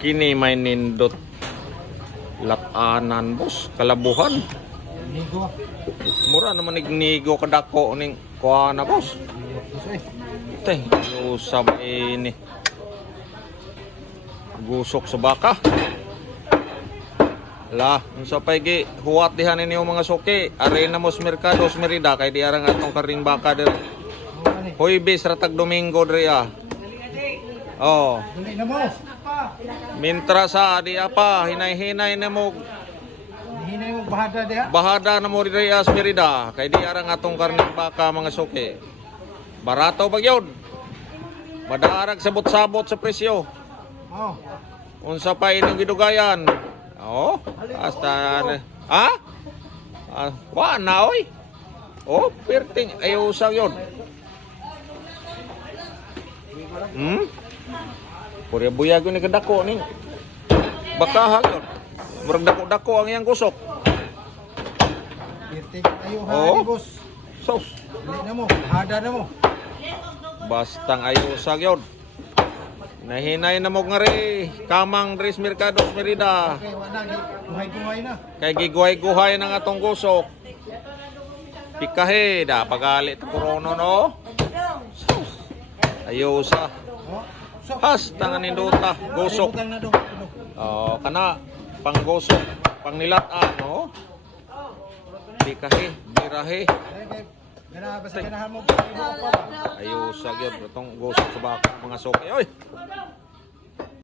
Kini may nindot latanan boss, kalabuhan. Nigo. Mura naman ignigo kadako ning kuha na boss. Tay, usab ini. Gusok sa baka. La, unsa pay gi huwat dihan ninyo mga suki. Arena mos merkados merida kay di arang atong karing baka der. Huwebes ratag Domingo diri ah. Oh. Dali na mo. Mintra sa di apa hinay-hinay na mo Hinay mo bahada diha. bahada na mo diri as merida kay di arang atong karning baka mga suki. Barato bagyod. Madarag sabot-sabot sa presyo. Oh. Unsa pa inyong gidugayan? Oh, hasta ha? Wa na oy. Oh, perting ayo usang yon. Purya buyag ni kadako ning bakahan yon. Murag dako-dako ang iyang kusok. Pirtig ayo ha Oh. ni boss. Sos, Dali na mo. Bahada na mo. bastang ayo usang yon. Nahinay na mo ngari, kamang Dres Mercados Merida. Okay, wala gi. Guhay-guhay na. Kay giguhay-guhay ng atong kusok. Pikahe, da pagalit kurono no. Sus, ayo sa. Oh. So, Has tangan ninduta, gusok. Butang na do. Oh, kana panggusok, pangnilat-an, no? Pikahe, birahe. Gana basta ganahan mo. Ayo sa gyud itong gusok sa baka mga suki. Oy.